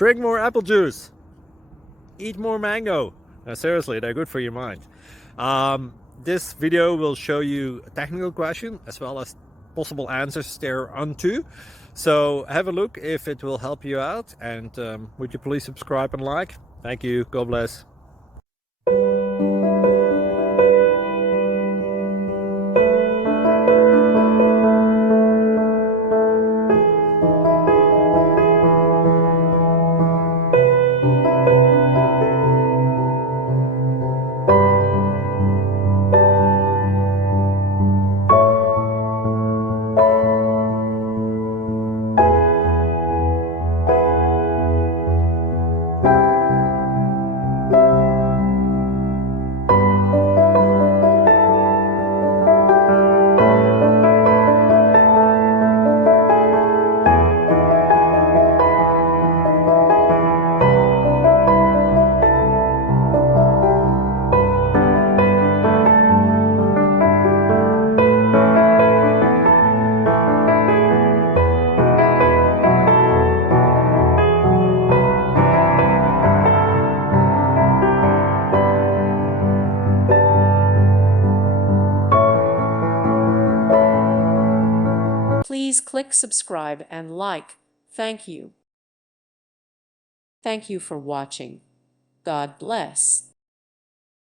Drink more apple juice. Eat more mango. Seriously, they're good for your mind. This video will show you a technical question as well as possible answers thereunto. So have a look if it will help you out, and would you please subscribe and like? Thank you. God bless. Please click subscribe and like. Thank you. Thank you for watching. God bless.